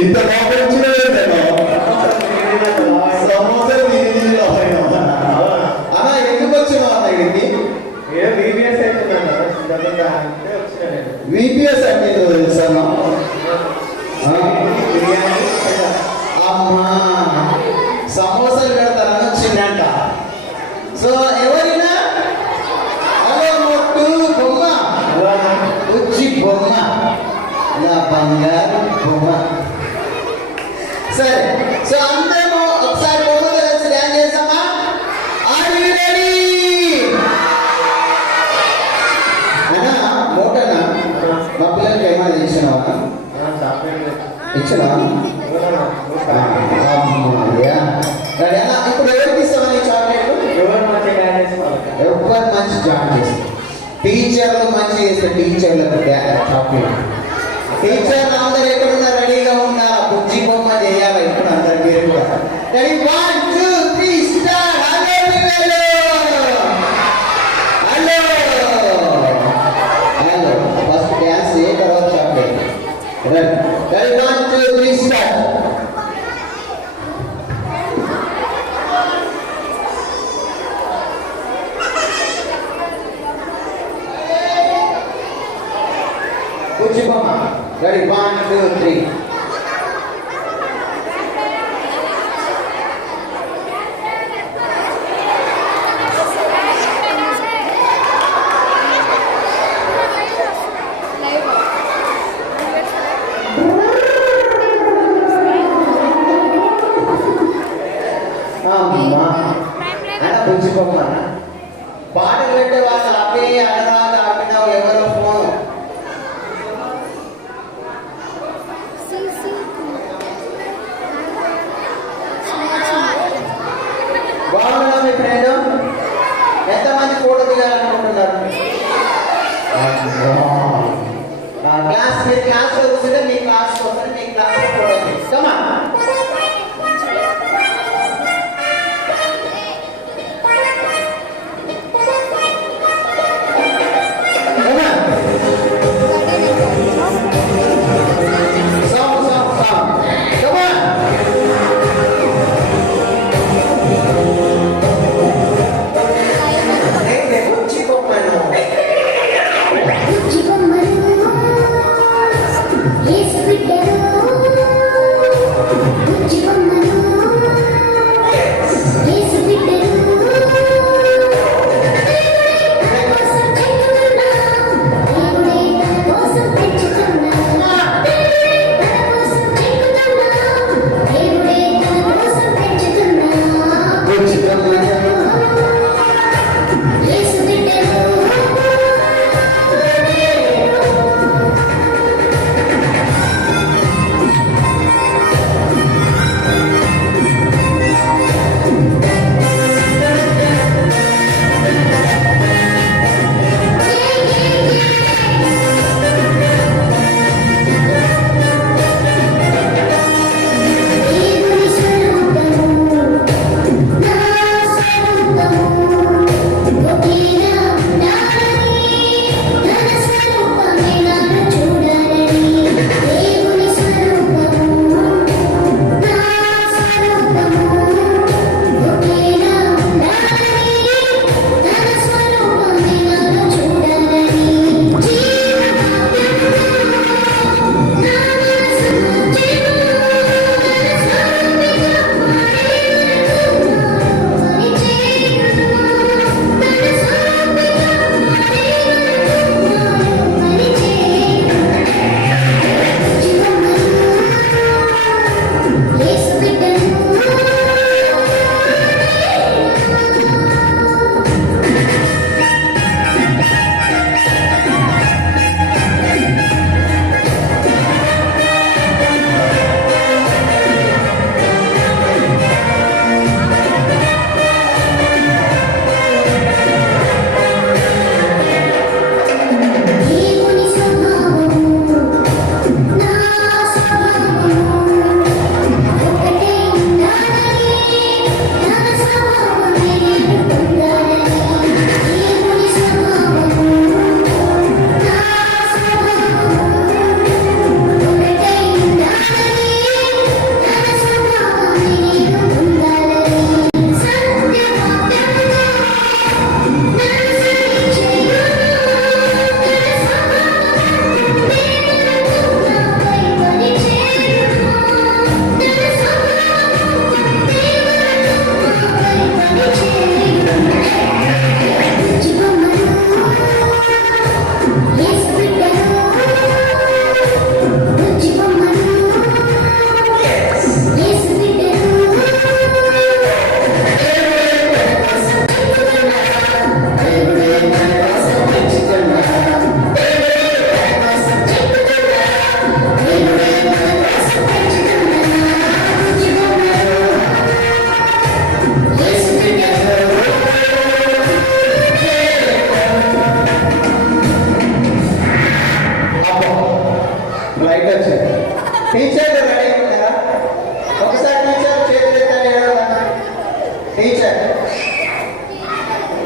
ఇంత కాపాడించిన సమోసా అన్నా ఎందుకు వచ్చినా అన్న ఇక్కడికి విపిఎస్ అంటే తెలుసా అమ్మా సమోసాలు పెడతారని వచ్చిందంట. సో ఎవరైనా హలో మొట్టు బొమ్మ ఉచ్చి బొమ్మ నా బంగారు బొమ్మ. సరే, సో అందరము ఒకసారి బొమ్మ కలిసి డ్యాన్స్ చేస్తామా? Are you ready? అన్నా మోటనా మా పిల్లలకి ఏమైనా ఇచ్చినావా? ఇచ్చినా ఇప్పుడు ఎవరికి ఇస్తామని చాక్లెట్లు? ఎవరు మంచి జాయిన్ చేస్తారు? టీచర్లు మంచి చేస్తే టీచర్లకు చాక్లెట్. టీచర్లు అందరు ఎక్కడున్నా రెడీగా ఉండాలా, బుజ్జి బొమ్మ చేయాలా. ఇప్పుడు అందరు మీరు కూడా ready? 1 2 3 start. Hello hello first dance ఏ తర్వాత చాక్లెట్. Ready 1 2 3 start. బుజ్జి బొమ్మ రెడీ 1 2 3. అమ్మా అన్న బుజ్జి బొమ్మ పాటలు పెట్టే వాళ్ళు ఆపి అన్నదాన్ని ఆపినావు ఎవరో ఫోన్. బాగున్నా మీ ఫ్రెండ్? ఎంతమంది ఫోటో దిగాలనుకుంటున్నారు? క్లాస్ మీరు క్లాస్ వస్తుంటే మీ క్లాస్ వస్తే మీ క్లాస్ ఫోటో తీసుకోమా.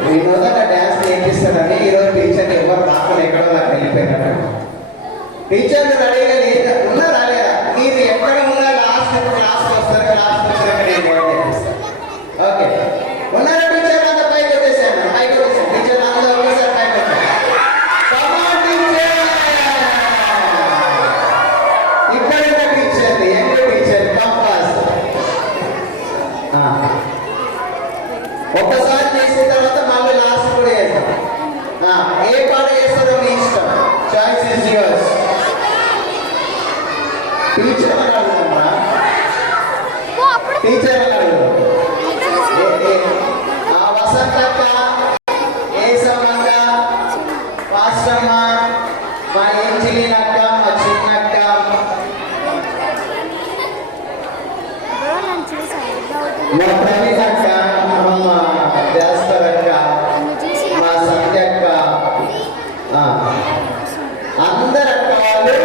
వినోదంగా డ్యాన్స్ నేర్పిస్తారని ఈరోజు టీచర్ ఎవరు రాకుండా ఎక్కడో నాకు వెళ్ళిపోయినట్టు. టీచర్లు రెడీగా లేదా ఉన్నారా లేదా? మీరు ఎక్కడ ఉన్నా లాస్ట్ క్లాస్కి వస్తారు. క్లాస్కి వచ్చాక నేను నేర్పిస్తాను. ఓకే, ఉన్నారా టీచర్? అంతా పైకి వచ్చేసాను. పైకి వచ్చేసాను. టీచర్ అందరూ ఒకేసారి పైకి వచ్చాను. ఇక్కడ టీచర్ ఎందు టీచర్ కంపాస్ ఒక్కసారి చేసిన తర్వాత మళ్ళీ లాస్ట్ కూడా చేస్తాం. ఏ పాట చేస్తారో మీ ఇష్టం. Choice is yours. టీచర్ అడుగుతామా? టీచర్ అడుగుతాం. వసంతక్క, ఏసమ్మక్క, పాస్టమ్మ, మా ఎంజిలీనక్క, మా చిన్నక్క, మా ప్రవీణక్క, మా దేస్తరక్క, మా సత్యక్క, అందరక్క వాళ్ళు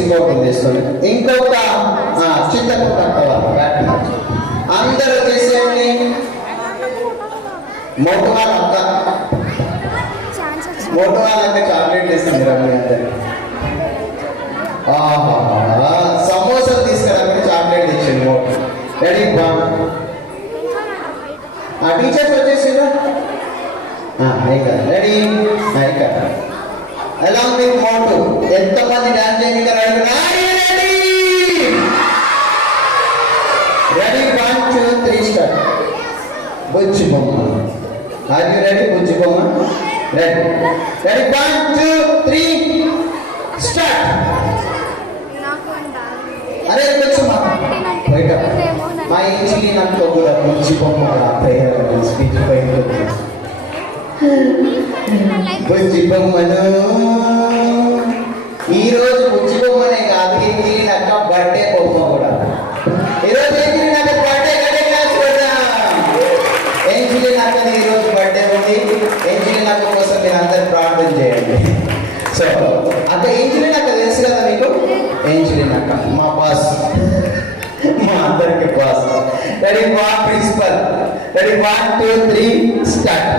ఇంకొకటి చేస్తుంది. ఇంకొక చిత్తపూట అందరూ చేసేయండి. మోటువాళ్ళక్క, మోటువాళ్ళంటే చాక్లెట్ ఇస్తుంది రమ్మి అందరికి. సమోసాలు తీసుకురామని చాక్లెట్ తెచ్చింది మోటు. రెడీ బా టీచర్స్ వచ్చేసిందా? ఇంకా రెడీ. ఇంకా ఎలా ఉంది మోటు? ఎంతమంది డాన్స్ చేయడానికి రెడీ? 1 2 3 స్టార్ట్. బుజ్జి బొమ్మ. Are you ready? బుజ్జి బొమ్మ రెడీ. Ready 1 2 3 start. అరే వచ్చమ్మా బయట మా ఇంటికి నాకు కూడా బుజ్జి బొమ్మ ప్రేయర్ స్పీచ్ బయట బుజ్జి బొమ్మను. ఈరోజు బుజ్జి బొమ్మనే కాదు, ఎంజిలీనక్క బర్త్డే బొమ్మ కూడా. ఈరోజు ఎంజిలీనక్క బర్త్డే కట్టే క్లాస్ పెడదాం. ఎంజిలీనక్కది ఈరోజు బర్త్డే ఉంది. ఎంజిలీనక్క కోసం మీరు అందరు ప్రార్థన చేయండి. సో అక్క ఎంజిలీనక్క తెలుసు కదా మీకు? ఎంజిలీనక్క మా బాస్, మా అందరికి బాస్. రెడీ మా ప్రిన్సిపల్. Ready 1 2 3 start.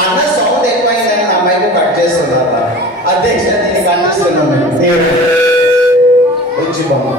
అన్న సౌండ్ ఎక్కువైందని నా మైక్ కట్ చేస్తున్నారు. అధ్యక్ష నేను కనిపిస్తున్నాను వచ్చి బొమ్మ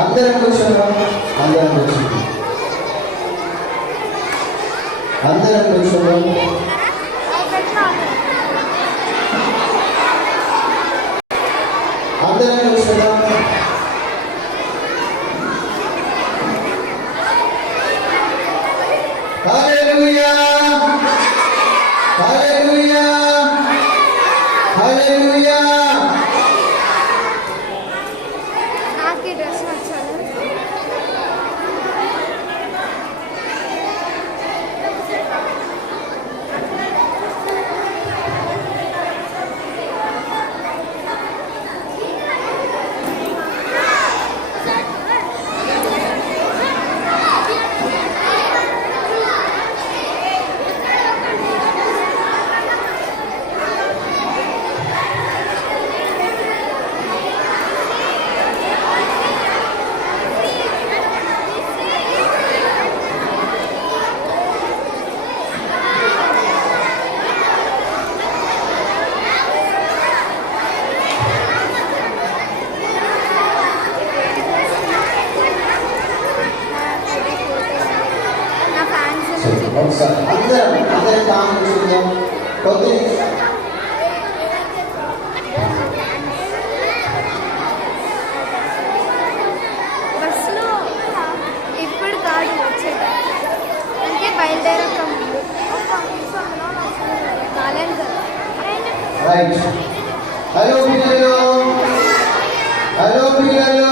అందరం కూర్చున్నాం. అందరం కూర్చున్నాం. అందరం కూర్చున్నాం. అందరం కూర్చున్నాం. హల్లెలూయా హల్లెలూయా హల్లెలూయా. నాకు డ్రెస్ నచ్చాలి. ఒకసారి అందరం కామ్ కూర్చుందాం. కొద్ది బస్సులో ఇప్పుడు కాదు వచ్చేది అంటే బయలుదేరక రైట్. హలో పిల్లలు, హలో పిల్లలు.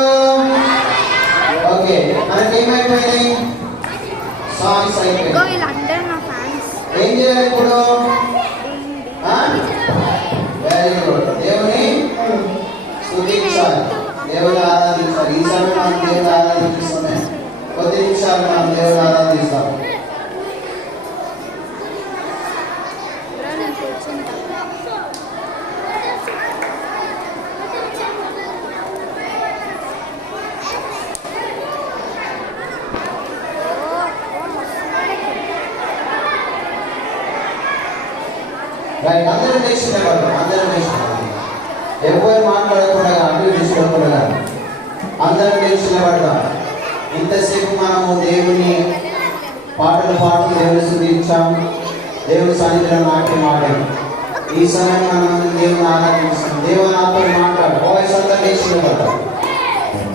ఓకే, మనకి ఏమైపోయినాయి? సాంగ్స్ అయిపోయినాయి. వీళ్ళందరూ నా ఫ్యాన్స్. ఏం చేయాలి ఇప్పుడు? Very good. దేవుని స్తుతించాలి, దేవుని ఆరాధించాలి. ఈ సమయం మనం దేవుని ఆరాధించే సమయం. కొద్ది నిమిషాలు మనం దేవుని ఆరాధిస్తాం. నేను కూర్చుంటా. రైట్, అందరూ నేర్చుకునేవాళ్ళు, అందరూ నేర్చుకునేవాళ్ళు. ఎవరు మాట్లాడకుండా అడ్డు తీసుకోకుండా అందరూ నేర్చుకునేవాళ్ళం. ఇంతసేపు మనము దేవుని పాటలు పాడుతూ దేవుని స్తుతించాం, దేవుని సన్నిధిలో నాట్యం ఆడాం. ఈ సమయం మనం దేవుని ఆరాధిస్తాం. దేవుని నాతో మాట్లాడు. బాయ్స్ అందరూ లేచి నిలబడాలి.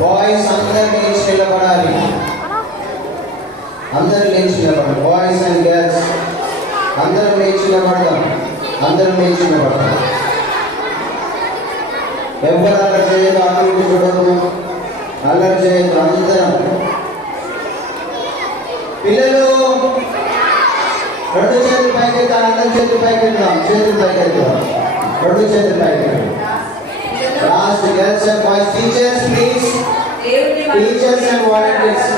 బాయ్స్ అందరూ లేచి నిలబడాలి. అందరూ లేచి నిలబడాలి. బాయ్స్ అండ్ గర్ల్స్ అందరూ లేచి నిలబడదాం. అందరూ లేచి నిలబడదాం. ఎవరు అల్లరి చేయదు, అల్లరి చూడదు, అల్లరి చేయదు. అందరం పిల్లలు రెండు చేతులు పైకెత్తాలి. అందరి చేతులు పైకెత్తాం. చేతులు పైకెత్తాం. రెండు చేతులు పైకెత్తాం. Last girls and boys. Teachers please, teachers and volunteers.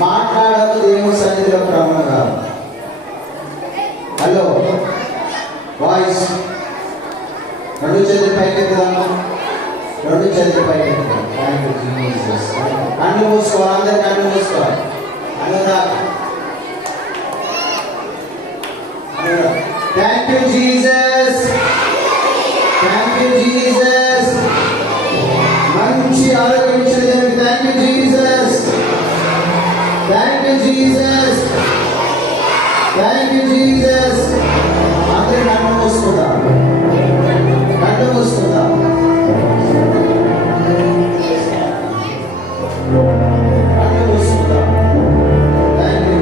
మాట్లాడదు దేవుని సన్నిధిలో క్రమంగా. హలో బాయ్స్, రెండు చేతులు పైకెత్తుదాము. రెండు చేతులు పైకెత్తుదాం. కళ్ళు మూసుకోవాలి. అందరు కళ్ళు మూసుకోవాలి. Anurag, thank you Jesus, thank you Jesus. మంచి ఆరోగ్యం ఇచ్చేదానికి thank you Jesus, thank you Jesus, thank you Jesus. అందరూ కళ్ళు మూసుకుందాం. కళ్ళు మూసుకుందాం. కళ్ళు మూసుకుందాం. థ్యాంక్ యూ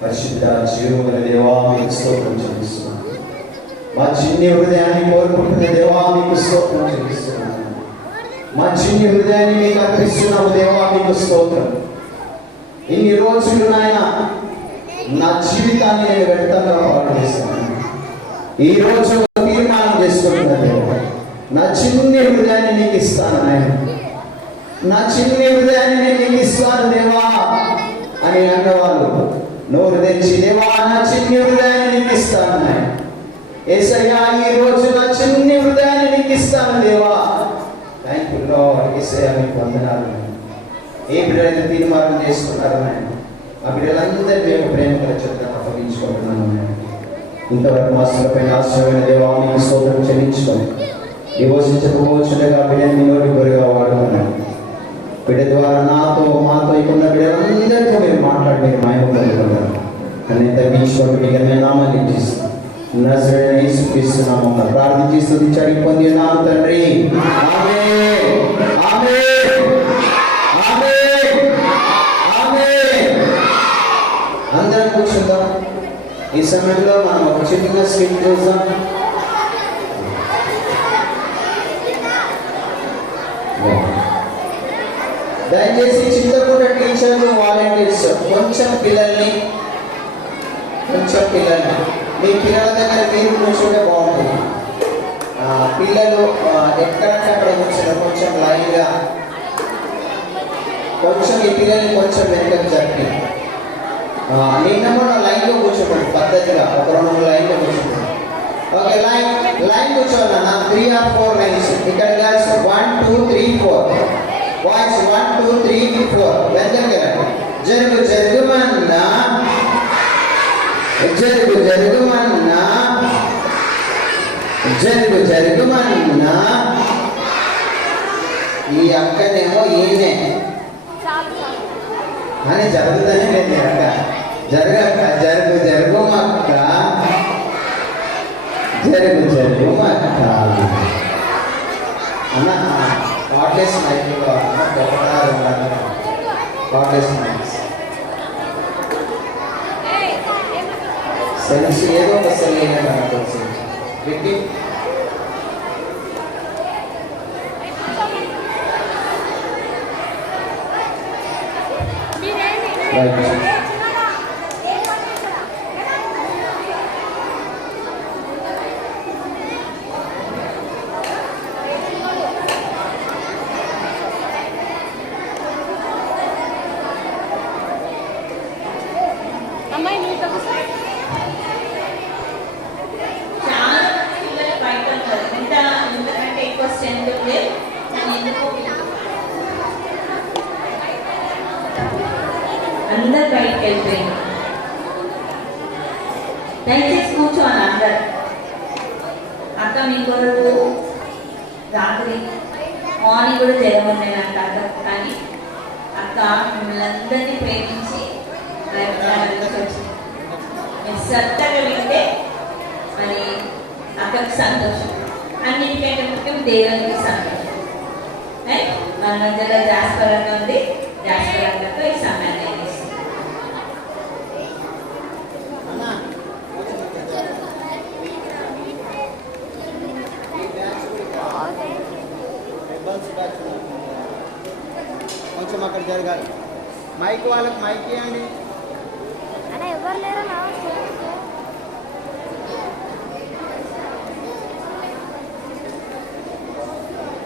పరిశుద్ధ జీవముల దేవా మీకు స్తోత్రం చెల్లిస్తున్నాను. మా చిన్ని హృదయాన్ని కోరుకుంటున్న దేవా మీకు స్తోత్రం చెల్లిస్తున్నాను. మా చిన్ని హృదయాన్ని మీకు అర్పిస్తున్నాము దేవా మీకు స్తోత్రం. ఇన్ని రోజులు నాయన నా జీవితాన్ని నేను వ్యర్థంగా పాడు చేస్తున్నాను. ఈ రోజు తీర్మానం చేసుకుంటున్నా దేవా, నా చిన్ని హృదయాన్ని నీకు ఇస్తాను నాయన, నా చిన్ని హృదయాన్ని నేను నీకు ఇస్తాను దేవా అని అన్నవాళ్ళు నోరు తెచ్చి దేవా నా చిన్ని హృదయాన్ని నీకు ఇస్తాను నాయన. యేసయ్యా ఈ రోజు నా చిన్ని హృదయాన్ని నీకు ఇస్తాను దేవా. Thank you lord. యేసయ్యా మీకు వందనాలు. ఏ బిడ్డలైతే తీర్మానం చేసుకున్నారు నాయన, ఆ బిడ్డలందరూ మేము ప్రేమగా చెప్తాను అప్పగించుకుంటున్నాను నాయన. ఇంతవరకు మాస్టర్పైన ఆశ్రమైన దేవా మీకు స్తోత్రం చెల్లించుకోండి. ఈ రోజు చెప్పబోచుండగా బిడ్డని నోటి కోరిగా వాడుకున్నాను. బిడ్డ ద్వారా నాతో మాతో ఇక్కడ బిడ్డలందరితో మీరు మాట్లాడి మీరు మాయం పొందుకున్నారు. నన్ను తగ్గించుకోండి. మీకు నేను నామాన్ని ఇచ్చిస్తాను. నజరేయుడైన యేసుక్రీస్తు నామమున ప్రార్థించి స్తుతించి అడిగి పొందినాను తండ్రి. ఆమేన్. ఆమేన్. ఆమేన్. ఆమేన్. అందరం కూర్చుందాం. ఈ సమయంలో మనం ఒక చిన్న స్కిట్ చూద్దాం. దయచేసి చింతకుండా టీచర్లు వాలంటీర్స్ కొంచెం పిల్లల్ని మీ పిల్లల దగ్గర మీరు కూర్చుంటే బాగుంటుంది. పిల్లలు ఎక్కడంటే అక్కడ కూర్చుంటే కొంచెం లైన్గా కొంచెం ఈ పిల్లల్ని కొంచెం వెనకకు జరిపి నిన్న మొన్న లైన్లో కూర్చోండి. పద్ధతిగా ఒక 2 లైన్లో కూర్చోండి. ఓకే, లైన్ కూర్చోవాలన్నా 3 or 4 లైన్స్. ఇక్కడ గర్ల్స్ 1 2 3 4, బాయ్స్ 1 2 3 4. వెంటనే జరుగు జరుగుమన్నా జరుగు జరుగుమన్నా జరుగు జరుగుమన్నా. ఈ అక్కనేమో ఈయనే అని జరుగుతానే లేదు. అక్క జరగక్క జరుగు జరుగుమక్క జరుగు జరుగుమక్క అన్న. వాట్లెస్ మైక్లో వాట్లెస్ మైక్స్ సెన్స్ ఏదో ఒక సెల్ అయినా వచ్చింది పెట్టి అమ్మాయి నువ్వు తప్పు అందరు బయటకు వెళ్ళిపోయింది. దయచేసి కూర్చోవాలి అందరు. అక్క మీ కొరకు రాత్రి మార్నింగ్ కూడా జరగమన్నానంట అక్క. కానీ అక్క మిమ్మల్ని అందరినీ ప్రేమించి వచ్చి మీరు శ్రద్ధగా వింటే మరి అక్కడికి సంతోషం. అన్నిటికంటే ముఖ్యం దేవునికి సంతోషం. మన మధ్యలో జాస్పరంగా ఉంది. జాస్పరంగతో ఈ సమయాన్ని గర్ల్స్ బ్యాచ్ కొంచెం అక్కడ జరగాలి. మైక్ వాళ్ళకి మైక్ ఇవ్వండి. అలా ఎవరు లేరు నా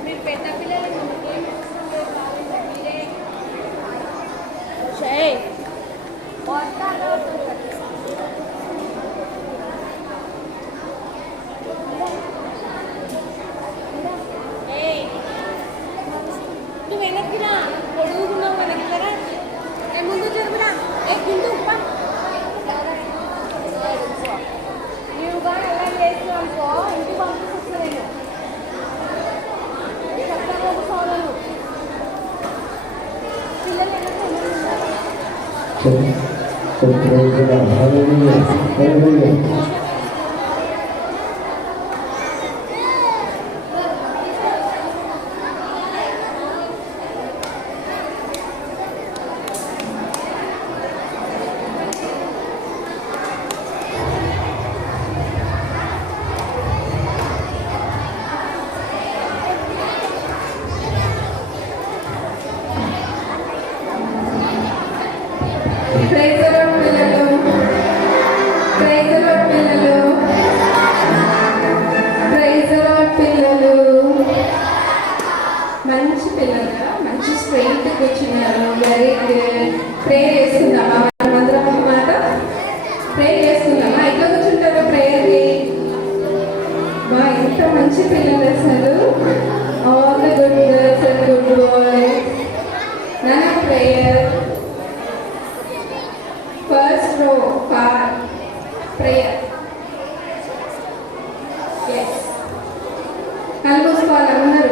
మీరు పెద్ద పిల్లలు నువ్వు వెనక్కిరా పొడుగున్నావు వెనక్కిరా ముందు జరుగురా ముందు నువ్వుగా ఎలా చేస్తూ అనుకో ఇంటికి పంపిస్తాను నేను చెప్తాను సోదరు పిల్లలు మంచి పిల్లలుగా మంచి స్ట్రెయిట్ కూర్చున్నారు. Very good. ప్రేయర్ చేస్తున్నామా మనమందరం అన్నమాట? ప్రేయర్ చేస్తున్నామా? ఎట్లా కూర్చుంటారు ప్రేయర్కి? మా ఎంత మంచి పిల్లలు అసలు. All the good girls and good boys. నన్ prayer first row for prayer. Yes కళ్ళు మూసుకోవాలి అందరూ.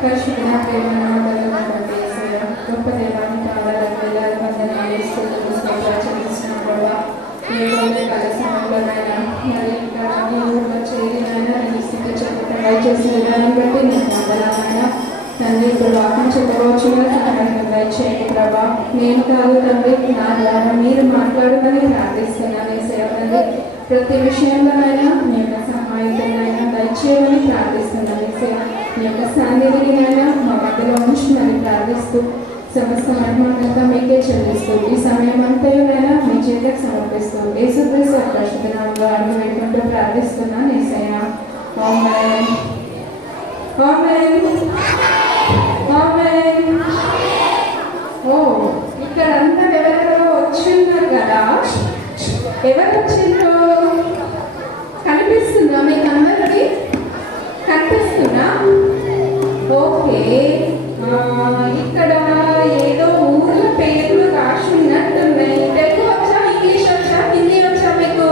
పరిశుద్ధ గొప్ప దేవాన్ని కావాలని వెళ్ళాలి వందనాలు చెల్లిస్తున్నాం ప్రభావ. కాల సమయంలోనైనా మరి ఇంకా మీ ఊళ్ళో చేరినైనా నేను స్థితి చెప్పడం చేసిన విధానం బట్టి నేను వందనాలైనా తండ్రి ఇప్పుడు వాక్యం చెప్పవచ్చుగా సహాయం దయచేయండి ప్రభా. నేను కాదు తండ్రి, నా ద్వారా మీరు మాట్లాడమని ప్రార్థిస్తున్నాను. సేవలు ప్రతి విషయంలోనైనా మీ యొక్క సహాయంతోనైనా దయచేయమని ప్రార్థిస్తున్నాను. సేవ మీ యొక్క సాన్నిధినైనా మా మధ్యలో ఉంచుమని ప్రార్థిస్తూ సమస్త మహిమంతా మీకే చెల్లిస్తూ ఈ సమయం అంతయునైనా మీ చేతికి సమర్పిస్తూ యేసుక్రీస్తు పరిశుద్ధ నామములో అడుగు పెట్టుకుంటూ ప్రార్థిస్తున్నాను యేసయ్యా. ఆమేన్. ఆమేన్. ఆమేన్. ఓ ఇక్కడ అంతా ఎవరెవరో వచ్చి ఉన్నారు కదా. ఎవరు వచ్చిందో కనిపిస్తుందా మీకు అందరికీ? కనిపిస్తుందా? ఓకే. ఇక్కడ ఏదో ఊర్ల పేర్లు రాసి ఉన్నట్టున్నాయి. తెలుగు వచ్చా, ఇంగ్లీష్ వచ్చా, హిందీ వచ్చా మీకు?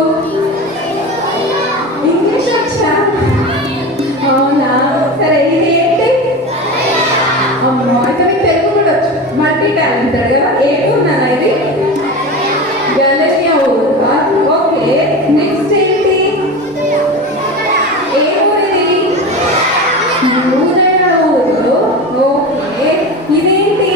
ఇంగ్లీష్ వచ్చా? అవునా? సరే ఇది ఏంటి? అమ్మో అయితే మీకు తెలుగు కూడా వచ్చు. మల్టీ టాలెంటెడ్ కదా. ఏడున్నానా ఇది? గలనియా ఊరు. ఓకే. నెక్స్ట్ ఏంటి? ఏ ఊరిది? ఊరు. ఓకే. ఇదేంటి?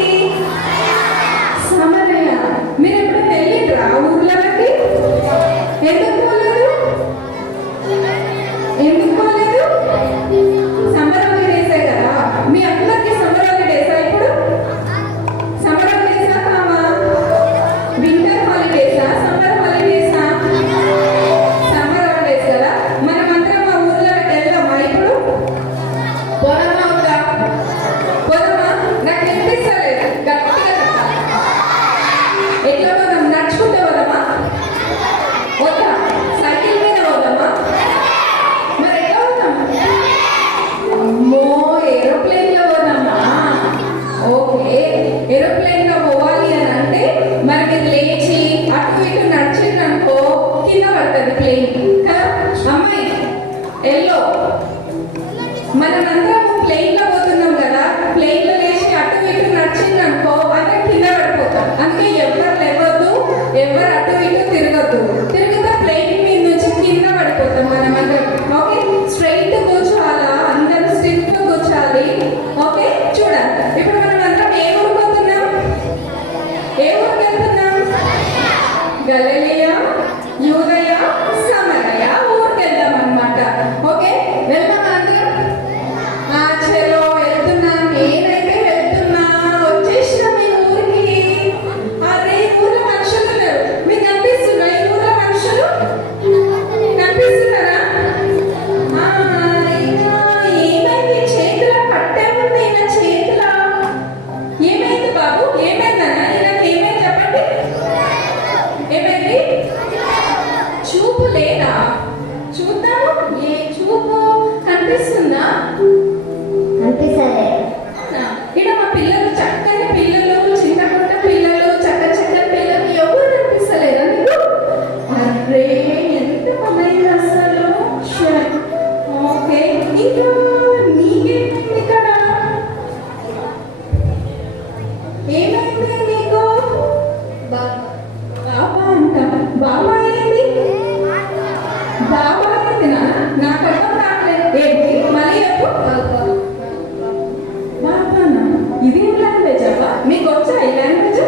ఇది ఏం లాంగ్వేజ్ అబ్బా? మీకు వచ్చా ఈ లాంగ్వేజ్?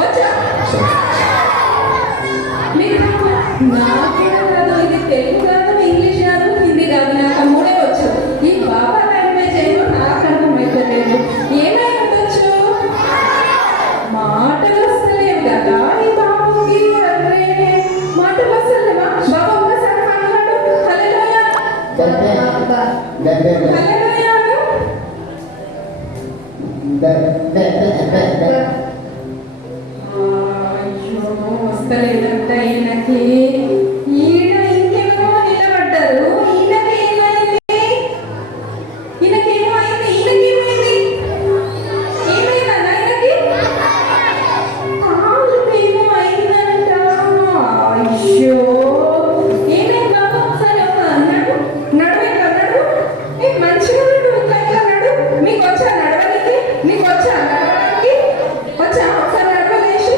వచ్చా? మీకు నాకేం కాదు, ఇది తెలుగు కాదు, ఇంగ్లీష్ కాదు, హిందీ కాదు, నాకు ఆ మూడే వచ్చు. ఈ బాబా లాంగ్వేజ్ ఏమో నాకు అర్థమైతలేదు. ఏమై ఉండొచ్చు? మాటలు వస్తలేవు కదా ఈ బాబుకి. అరే మాటలు వస్తలేవా? బాబా ఒకసారి మాట్లాడు. హల్లెలూయా. హల్లెలూయా అను. అయ్యో వస్తలేదంట ఈయనకి. ఈయన ఇంకేమో నిలబడ్డారు. ఈయనకి ఏమైంది? ఈయనకేమో అయింది. ఈయనకేమైంది? ఏమైందన్న ఈయనకి? కాలుకేమో అయిందంట. అయ్యో ఏమైంది బాబు? ఒకసారి నడు నడు. ఏ మంచిగా నడు, ఇంకా నడు. మీకు వచ్చా నడవడానికి? మీకు వచ్చా నడవడానికి? వచ్చా? ఒకసారి నడవలేసి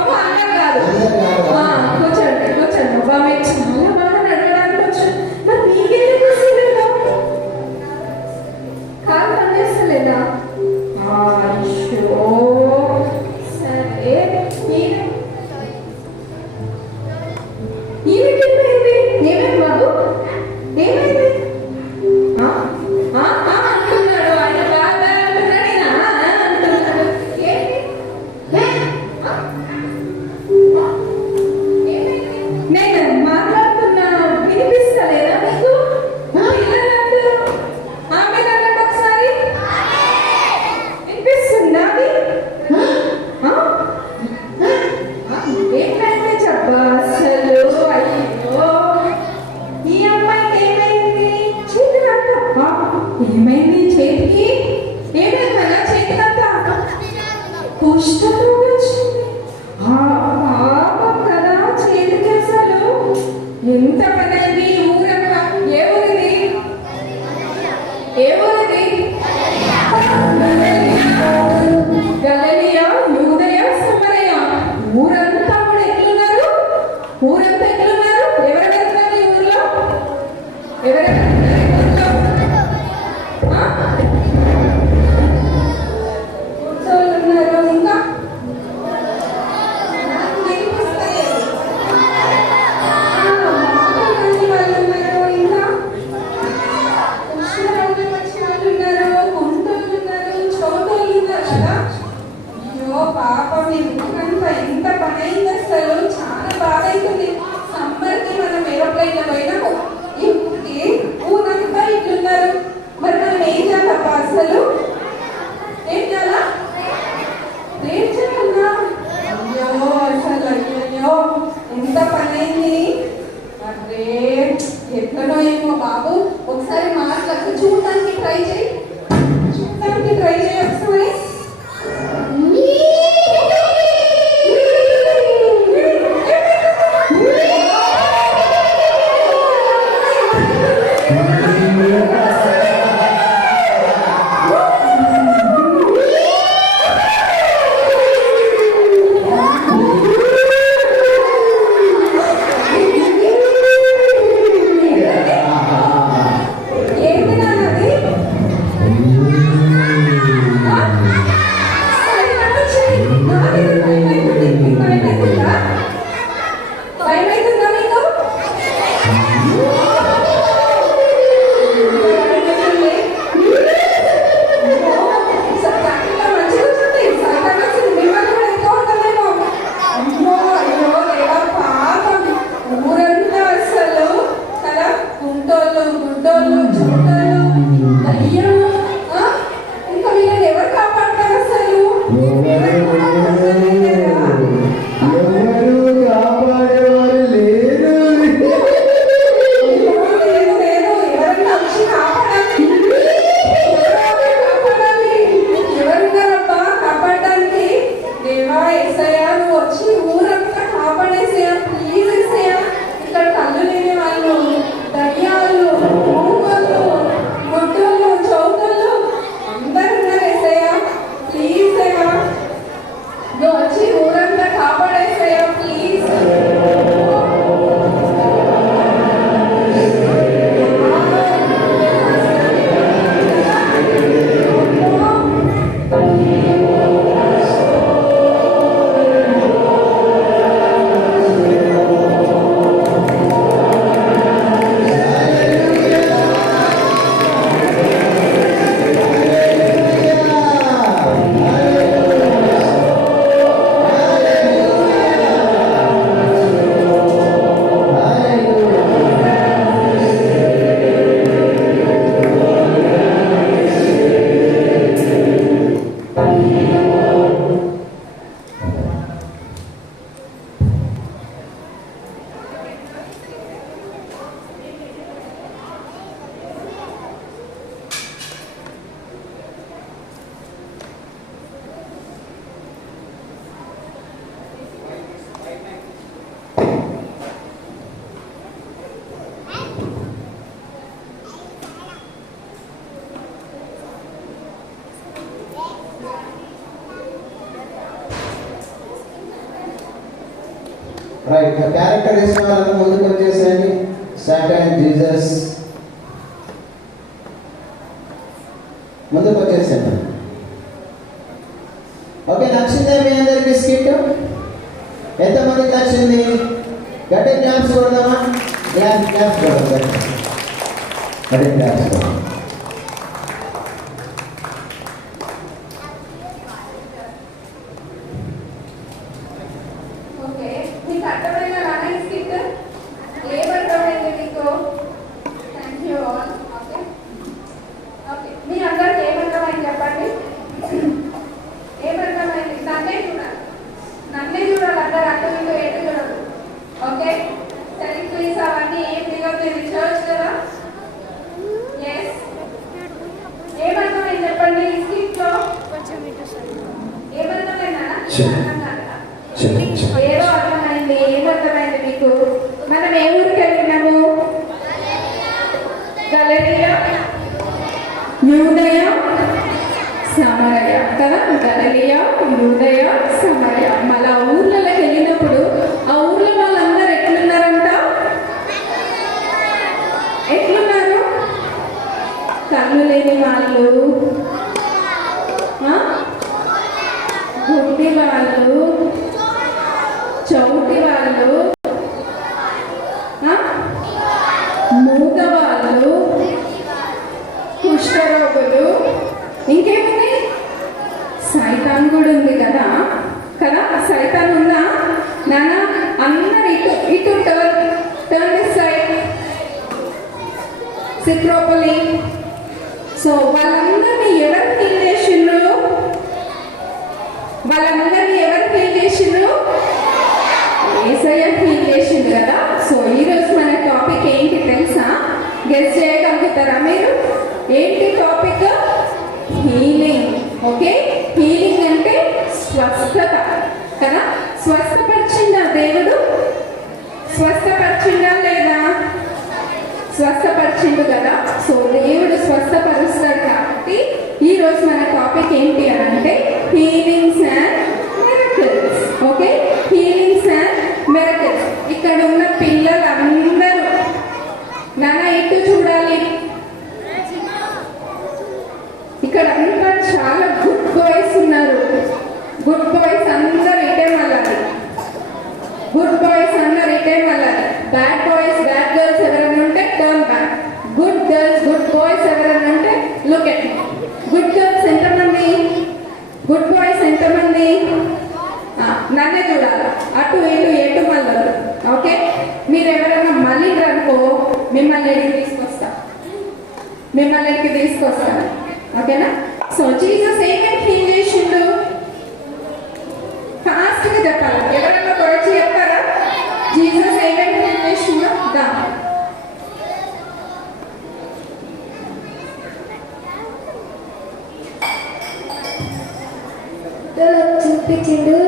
అమ్మ అన్న కాదు. కూర్చోండి. బాబా మీకు చాలా బాగా నడవడానికి వచ్చు. మరి మీకెందుకు వస్తలేదా? కాలు పనిచేస్తలేదా? అయ్యో సరే. ఈయనకేమైంది? ఏమైంది బాబు? ఏమైంది? అంటున్నాడు ఆయన. బాగా అంటున్నాడు ఈయన. అంటున్నాడు. ఏంటి? ఏమైంది? నేను మాట్లాడుతున్నా వినిపిస్తలేదా మీకు? పిల్లలందరూ ఆమె అనండి ఒకసారి. వినిపిస్తుందా అది? ఏం లాంగ్వేజ్ అబ్బా అసలు? అయ్యో ఈ అమ్మాయికి ఏమైంది? చేతికంతా ఏమైంది? చేతికి ఏమైందన్నా? చేతికంతా కుష్ఠరోగం వచ్చింది. పాపం కదా చేతికి. అసలు ఎంత పని అయింది. ఊరమ్మ ఏ ఊరిది? ఏ ఊరిది? గలిలయ, యూదయ, సమరయ. ఊరంతా కూడా ఎట్లున్నారు? ఊరంతా ఎట్లున్నారు? ఎవరెవరున్నారు ఈ ఊర్లో? ఎవరెవరున్నారు ఈ ఊర్లో? కూర్చోళ్ళు ఉన్నారు. ఇంకా నాకు వినిపిస్తలేదు. బాగుంది వాళ్ళు ఉన్నారు. ఇంకా కృష్ణరాజు వచ్చిన వాళ్ళు ఉన్నారు. కుంటోళ్ళు ఉన్నారు. చోటు రైట్, క్యారెక్టర్ వేసిన వాళ్ళకి ముందుకు వచ్చేసండి. సాటన్, జీసస్ ముందుకు వచ్చేసండి. ఓకే, నచ్చిందా మీ అందరికి స్కిట్? ఎంతమందికి నచ్చింది? గట్టి క్లాప్స్ కొడదామా? క్లాప్స్ కొడదాం. గట్టి క్లాప్స్ కొడదాం. ఓకే, మీకు అర్థమైన రన్నింగ్ స్కిట్ ఏమర్థమైంది మీకు? Thank you all. Okay okay, మీ అందరికి ఏమర్థమైంది చెప్పండి. ఏమర్థమైంది? నన్నే చూడాలి అందరు, అటు మీకు ఎటు చూడదు. ఓకే, స్టడీ ప్లీజ్ అవన్నీ ఏం దిగలేదు, చర్చ్ కదా. ఎస్, ఏమర్థమైంది చెప్పండి ఈ స్కిట్ లో? ఏమర్థమైందా? ఏదో అర్థమైంది. ఏమర్థమైంది మీకు? మనం ఏ ఊరికి వెళ్ళినాము? గలిలయ, యూదయ, సమరయ కదా. గలిలయ, యూదయ, సమరయ. మళ్ళీ ఆ ఊర్లలోకి వెళ్ళినప్పుడు ఆ ఊర్లో వాళ్ళందరూ ఎట్లున్నారంట? ఎట్లున్నారు? కళ్ళు లేని వాళ్ళు, గుడ్డి వాళ్ళు, చౌటి వాళ్ళు, మూగవాళ్ళు, కుష్ఠరోగులు, ఇంకేముంది? సైతాన్ కూడా ఉంది కదా. కదా, సైతాన్ ఉందా నాన్న? అందరు ఇటు ఇటు టర్న్ దిస్ సైడ్. సిప్రోపలి. సో వాళ్ళందరినీ ఎవరు హీల్ చేసిండ్రు? వాళ్ళందరినీ ఎవరు హీల్ చేసిండ్రు? యేసయ్య హీల్ చేసిండు కదా. సో ఈరోజు మన టాపిక్ ఏంటి తెలుసా? గెస్ చేయగలుగుతారా మీరు? ఏంటి టాపిక్? హీలింగ్. ఓకే, హీలింగ్ అంటే స్వస్థత కదా. స్వస్థపరిచిందా దేవుడు? స్వస్థపరిచిందా లేదా? స్వస్థపరిచిండు కదా. సో దేవుడు స్వస్థపరుస్తాడు కాబట్టి ఈరోజు మన టాపిక్ ఏంటి అని అంటే healings and miracles. Okay, healings and miracles. ఇక్కడ ఉన్న పిల్లలందరూ నాన్న ఇటు చూడాలి. ఇక్కడ అంతా చాలా గుడ్ బాయ్స్ ఉన్నారు. గుడ్ బాయ్స్ అందరూ ఇటే మళ్ళీ. గుడ్ బాయ్స్ అందరూ ఇటే మళ్ళీ. బ్యాడ్ బాయ్స్, బ్యాడ్ గర్ల్స్ ఎవరైనా ఉంటే turn back. Good girls, good boys ఎవరైనా ఉంటే లుక్ ఎట్. గుడ్ గర్ల్స్ ఎంతమంది? గుడ్ బాయ్స్ ఎంతమంది? నన్నే చూడాలి. అటు ఇటు ఎటు మళ్ళీ. ఓకే, మీరు ఎవరైనా మళ్ళీ అనుకో మిమ్మల్ని ఎడికి తీసుకొస్తాను. ఓకేనా? సో జీసస్ ఏమేమి హీల్ చేసిండు? ఫాస్ట్గా చెప్పాలి. ఎవరైనా కొరచి చెప్తారా? జీసస్ ఏమేమి హీల్ చేసిండు? దా చూపించిండు.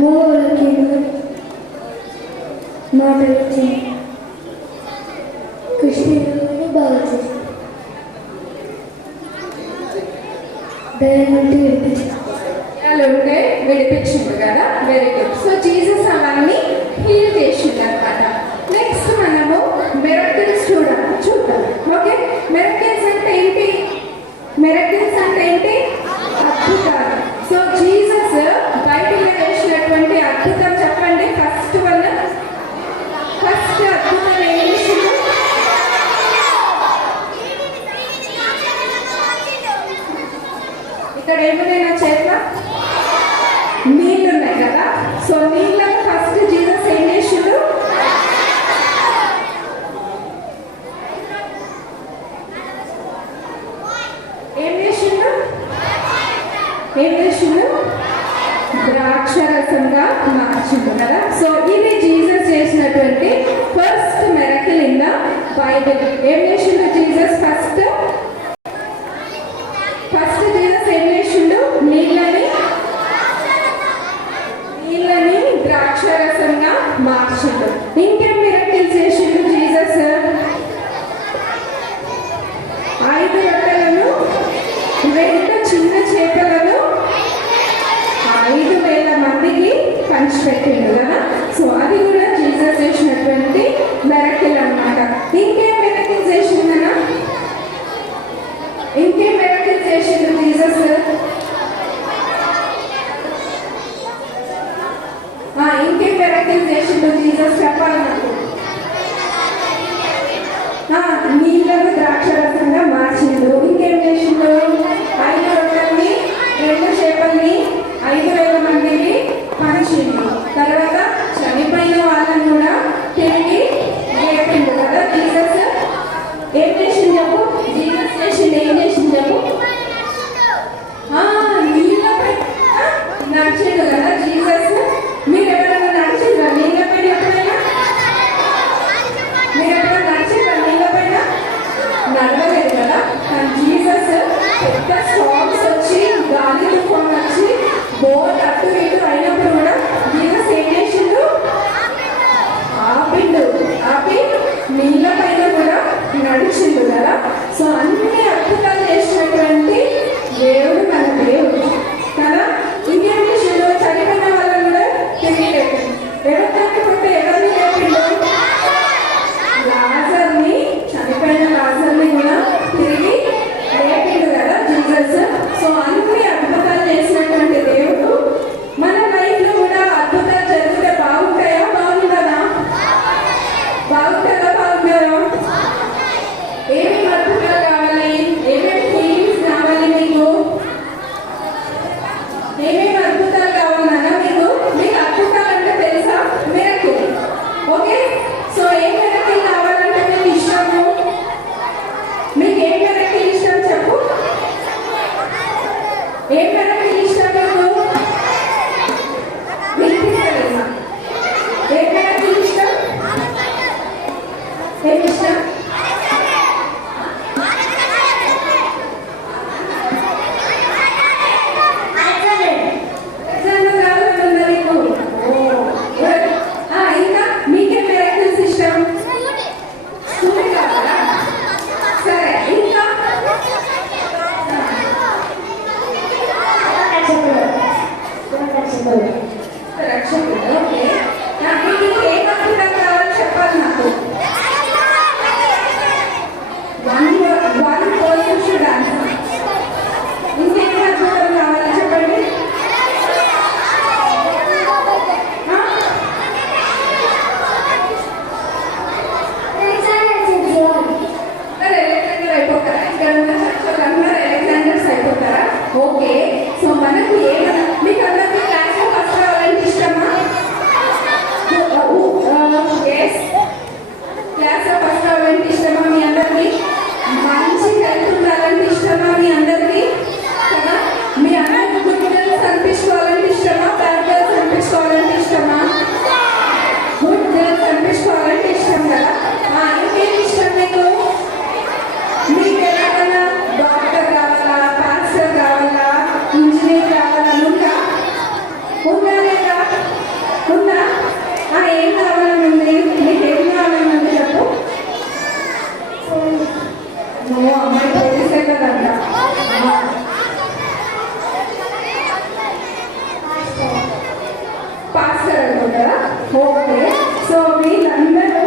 మూలకి మాటలు ఇచ్చి కృష్ణుని బాగా చేసి దయనంటే ఉంటే విడిపించిండు కదా. Very good. సో జీసస్ అవన్నీ హీల్ చేసిండు అనమాట. నెక్స్ట్ మనము మిరకిల్స్ చూద్దాం. ఓకే, మిరకిల్స్ అంటే ఏంటి? మిరకిల్స్ అంటే ఏంటి? అద్భుతాలు. సో జీసస్ బైబిల్లో చేసినటువంటి అద్భుతం చెప్పండి. ఫస్ట్ అద్భుతం ఏం చేసిండు? ఇక్కడ ఏమైనా చేద్దాం. నీళ్ళు ఉన్నాయి కదా. సో నీళ్ళని ఫస్ట్ జీసస్ ఏం చేసిండు? ద్రాక్షరసంగా మార్చిండు కదా. సో ఇది జీసస్ చేసినటువంటి first miracle in the Bible. ఏం చేసిండు జీసస్? ఫస్ట్ జీసస్ ఏం చేసిండు? నీళ్ళని ద్రాక్షరసంగా మార్చిండు. ఇంకేం మిరకిల్స్ చేసిండు జీసస్? 5 రొట్టెలను 2 చిన్న చేపలను 5,000 మందికి పంచిపెట్టిండు కదా. సో అది కూడా జీసస్ చేసినటువంటి మెరకిల్ అన్నమాట. ఇంకేం మెరకిల్ చేసిందనా? ఇంకేం మెరకిల్ చేసిండు జీసస్? ఇంకేం మెరకిల్ చేసిండు జీసస్ చెప్పాలి నాకు. నీళ్ళను ద్రాక్షరసంగా మార్చిండు. ఇంకేం చేసిండు? 5 రొట్టెల్ని 2 చేపల్ని 5,000 మందిని పంచిండు. తర్వాత చనిపోయిన వాళ్ళని కూడా తిరిగి లేపిండు కదా జీసస్. ఏం చేసింది చెప్పు? జీసస్ చేసిండు ఏం చేసింది చెప్పు? నీళ్ళపై నడిచిండు కదా జీసస్. మీరు ఎవరైనా నడిచిండ్రా నీళ్ళపైన? ఎప్పుడైనా మీరు ఎప్పుడైనా నడిచిండ్రా నీళ్ళపైన? నడవలేదు కదా. కానీ జీసస్ పెద్ద స్టార్మ్స్ వచ్చి గాలి తుఫాన్ వచ్చి బోట్ అటు ఇటు అయినప్పుడు కూడా జీసస్ ఏం చేసిండు? ఆపి నీళ్ళ పైన కూడా నడిచిండు కదా. సో అన్ని అద్భుతాలు చేసినటువంటి దేవుడు మన దేవుడు కదా. ఇంకేం చేసిండు? చనిపోయిన వాళ్ళని కూడా తిరిగి లేపిండు. ఎవరు చనిపోతే ఎవరిని లేపిండు? లాజర్ని, చనిపోయిన లాజర్ని కూడా తిరిగి లేపిండు కదా జీసస్. సో అన్ని అద్భుతాలు చేసినటువంటి దేవుడు మన లైఫ్ లో కూడా అద్భుతాలు జరిగితే బాగుంటాయా? బాగుంటుందా? బాగుంటుందా? బాగుంటారా? ఏమేమి అద్భుతాలు కావాలి? ఏమేమి ఫీలింగ్స్ కావాలి మీకు? ఏమేమి అద్భుతాలు కావాలన్నా మీకు? మీకు అద్భుతాలు అంటే తెలుసా? మిరకిల్. ఓకే. సో ఏ మిరకిల్ కావాలంటే మీకు ఇష్టము? మీకు ఏ మిరకిల్ ఇష్టం చెప్పు? ఏ మిరకిల్ ఇష్టం మీకు? వినిపిస్తలేదా? ఏ మిరకిల్ ఇష్టం? ఏమి ఇష్టం? ఇంకా మీకే మిరకిల్స్ ఇష్టం? స్కూల్ కావాలా? సరే. ఇంకా రక్షకుడు. ఓకే. మీకు ఏ అద్భుతం కావాలో చెప్పాలి నాకు. One person should answer. ఇంకేం అద్భుతం కావాలో చెప్పండి. ఎలక్ట్రానిక్ అయిపోతారా? ఇక్కడ ఉన్న చర్చలందరూ ఎలక్ట్రానిక్స్ అయిపోతారా? ఓకే. సో మనకు ఏమైనా మీకు అందరికీ క్లాస్లో ఫస్ట్ రావాలంటే ఇష్టమా? ఎస్. క్లాస్లో ఫస్ట్ రావాలంటే ఇష్టమా మీ అందరికీ? మంచి హెల్త్ ఉండాలంటే ఇష్టమా మీ అందరికీ? కదా. మీ అందరికి గుడ్ గర్ల్స్ అనిపించుకోవాలంటే ఇష్టమా? బ్యాడ్ గర్ల్స్ అనిపించుకోవాలంటే ఇష్టమా? గుడ్ గర్ల్స్ అనిపించుకోవాలంటే ఇష్టం కదా. ఇంకేం ఇష్టం మీకు? మీకు ఎలాగైనా డాక్టర్ కావాలా? పాస్టర్ కావాలా? ఇంజనీర్ కావాలని ఉందా? లేదా? ఉందా? ఏం కావాలని ఉంది? మీకు ఏం కావాలని ఉంది చెప్పు. అమ్మాయి పోలీసే కదంట. పాస్టర్ అనుకుంటారా? ఓకే. సో వీళ్ళందరూ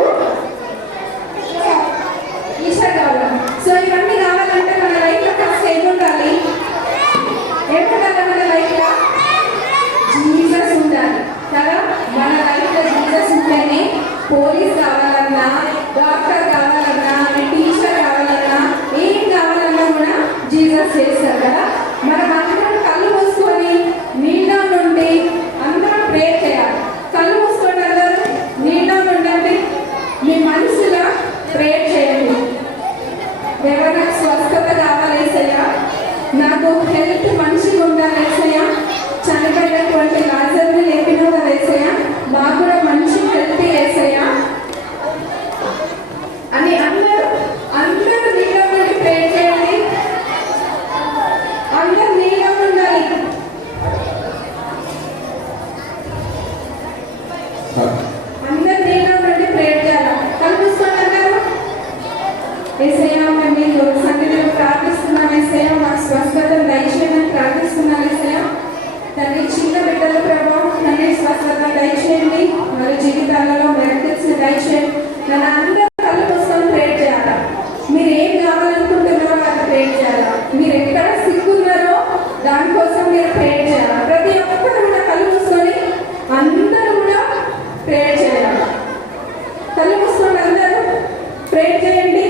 ఈశ్వర్ కావాలి. సో ఇవన్నీ కావాలంటే మన లైఫ్ లో ఫస్ట్ ఏముండాలి? ఏముండాలి మన లైఫ్ లో? జీసస్ ఉండాలి కదా. మన లైఫ్ లో జీసస్ ఉంటేనే పోలీస్ కావాలన్నా, డాక్టర్ కావాలన్నా, టీచర్ కావాలన్నా, ఏం కావాలన్నా కూడా జీసస్ చేస్తారు కదా. మనం అందరం కళ్ళు మూసుకొని నీళ్ళ నుండి అందరం ప్రేయర్ చేయాలి. కళ్ళు మూసుకోండి అందరూ. నీళ్ళ నుండి మీ మనసులో ప్రేయర్ చేయండి. దేవా నాకు స్వస్థత కావాలి యేసయ్యా, నాకు హెల్త్ మంచిగా ఉండాలి యేసయ్యా, చనిపోయినటువంటి లాజర్ని లేపినావు కదా యేసయ్యా, మాకు కూడా మంచి హెల్త్ యేసయ్యా అని అందరూ నీలో నుండి ప్రేయర్ చేయండి. అందరూ నీలో ఉండాలి. అందరూ నీలో నుండి ప్రేయర్ చేయాలి. కనిపిస్తున్నారు యేసయ్యా, మేము సన్నిధిలో స్వస్థతను దయచేయమని ప్రార్థిస్తున్నాను యేసయ్యా. తండ్రి చిన్న బిడ్డల ప్రభావ తండ్రి స్వస్థతను దయచేయండి, వారి జీవితాలలో బ్రాకెట్స్ దయచేయండి. నన్ను అందరూ కళ్ళు మూసుకొని ప్రేర్ చేయాలా, మీరు ఏం కావాలనుకుంటున్నారో అది ప్రేర్ చేయాలా, మీరు ఎక్కడ సిక్కున్నారో దానికోసం మీరు ప్రేర్ చేయాలా. ప్రతి ఒక్కరు కూడా కళ్ళు మూసుకొని అందరూ కూడా ప్రేర్ చేయాలి. కళ్ళు మూసుకొని అందరూ ప్రేర్ చేయండి.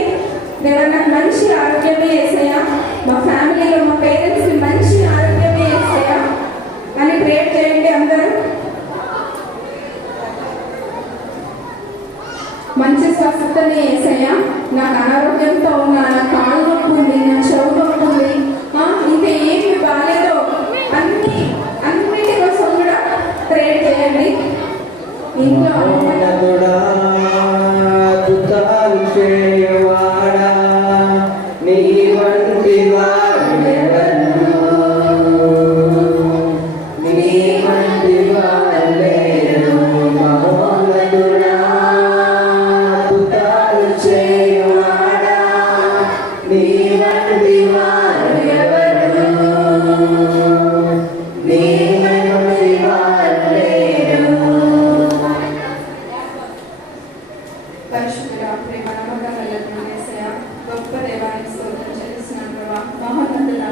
దేవా నాకు మంచి ఆరోగ్యమే యేసయ్యా, మా ఫ్యామిలీలో మా పేరెంట్స్కి మంచి ఆరోగ్యమే యేసయ్యా అని ప్రేర్ చేయండి. అందరూ మంచి స్వస్థతనే యేసయ్యా, నాకు అనారోగ్యంతో ఉన్నా, నా కాళ్ళు నొప్పి ఉంది, నా చెవు నొప్పి ఉంది, ఇంకా ఏమి బాగాలేదో అన్నిటి కోసం కూడా ప్రేర్ చేయండి. ఇంట్లో మహోన్నతుడా, అద్భుతాలు చేయవాడా, నీ వంటి వాడెవరు, నీ వంటి వాడలేరు. మహోన్నతుడా, అద్భుతాలు చేయవాడా, నీ వంటి వాడెవరు, నీ వంటి వాడలేరు. పరిశుద్ధుడా, ప్రేమ నమ్మకం కలిగిన యేసయ్యా, గొప్ప దేవానికి స్తోత్రం చెల్లిస్తున్నాను ప్రభా. మహోన్నతుడా,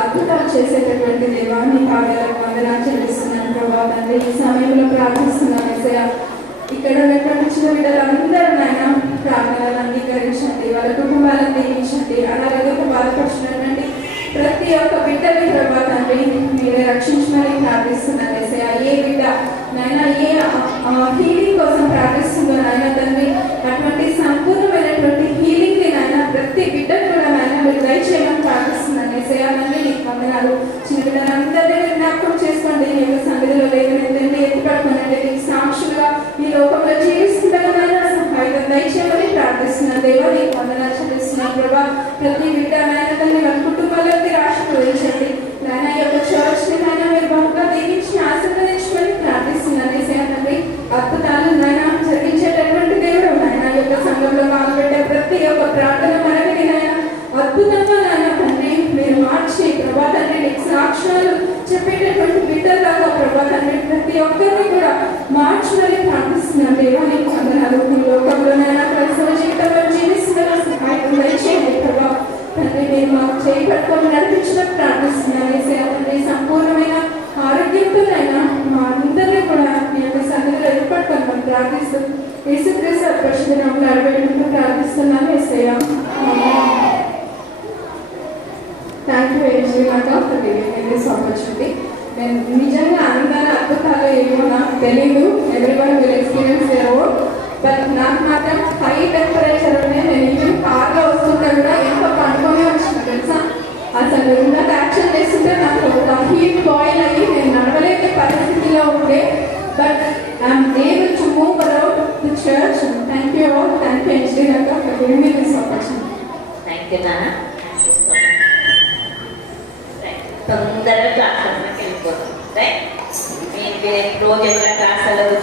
అద్భుతాలు చేసేటటువంటి దేవాన్ని పాదాలకు వందనాలు చెల్లిస్తున్నాను ప్రభా. తండ్రి ఈ సమయంలో ప్రార్థిస్తున్నాను యేసయ్యా, ఇక్కడ ఉన్నటువంటి చిన్న బిడ్డలందరూ నాయన ప్రార్థనలను అంగీకరించండి, వాళ్ళ కుటుంబాలను దీవించండి. అనారోగ్యంతో బాధపడుతున్నటువంటి ప్రతి ఒక్క బిడ్డని ప్రభా తండ్రి మీరే రక్షించమని ప్రార్థిస్తున్నాను యేసయ్యా. ఏ బిడ్డ నాయన ఏ హీలింగ్ కోసం ప్రార్థిస్తుందో నాయన తండ్రి, అటువంటి సంపూర్ణమైనటువంటి హీలింగ్ ని నాయన ప్రతి బిడ్డను కూడా నాయన మీరు దయచేయమని ప్రార్థిస్తున్నాను యేసయ్యా. తండ్రి నీకు వందనాలు. చిన్న బిడ్డలందరినీ జ్ఞాపకం చేసుకోండి, నీ యొక్క సన్నిధిలో లేదని ఎత్తుపడుకోనండి. నీకు సాక్షులుగా ఈ లోకంలో జీవిస్తుండగా నాయన సహాయం దయచేయమని ప్రార్థిస్తున్నాను దేవా. నీకు వందనాలు చెల్లిస్తున్నాను ప్రభా. ప్రతి బిడ్డ నాయన తండ్రి వాళ్ళ కుటుంబాలకి ఆశీర్వదించండి నాయన. ఈ యొక్క చర్చ్ ని నాయన మీరు బహుగా దీవించి ఆశీర్వదించమని ప్రార్థిస్తున్నాను యేసయ్యా. తండ్రి అద్భుతాలు నాయన జరిగించేటటువంటి దేవుడు నాయన. ఈ యొక్క సంఘంలో పాల్గొంటే ప్రతి ఒక్క ప్రార్థన మనకి నాయన అద్భుతంగా నాయన తండ్రి మీరు మార్చి ప్రభా తండ్రి నీకు సాక్ష్యాలు చెప్పేటటువంటి బిడ్డలాగా ప్రభా తండ్రి ప్రతి ఒక్కరిని కూడా మార్చమని ప్రార్థిస్తున్నాను దేవా. నీకు వందనాలు. ఈ లోకంలో నాయన క్రైస్తవ జీవితంలో జీవిస్తున్న సహాయం దయచేయండి ప్రభా తండ్రి. మీరు మాకు చేయి పట్టుకొని నడిపించడానికి ప్రార్థిస్తున్నాను యేసయ్యా. తండ్రి సంపూర్ణమైన ఆరోగ్యంతో అయినా మా అందరినీ కూడా మీ యొక్క సన్నిధిలో ఏర్పడుకొని ప్రార్థిస్తూ యేసుక్రీస్తు పరిశుద్ధ నామములో అడగబెట్టుకుంటూ ప్రార్థిస్తున్నాను యేసయ్యా. థ్యాంక్ యూ ఏజీలాగా for giving me this opportunity. నేను నిజంగా అందరి అద్భుతాలు ఏమో నాకు తెలీదు, everyone will experience their own. But నాకు మాత్రం హై టెంపరేచర్ ఉన్నాయి. నేను ఇంటికి కార్లో వస్తుంటే కూడా ఎంతో పండుకొని వచ్చిన తెలుసా. అసలు ఇందాక యాక్షన్ చేస్తుంటే నాకు హీట్ బాయిల్ అయ్యి నేను నడవలేని పరిస్థితిలో ఉండే. But I'm able to move around the church. Thank you all. Thank you ఏజీలాగా for giving me this opportunity. Thank you నాన్న. తొందరగా క్లాసులకు వెళ్ళిపోతాం రైట్. మీరు రోజు ఎట్లా క్లాసులకు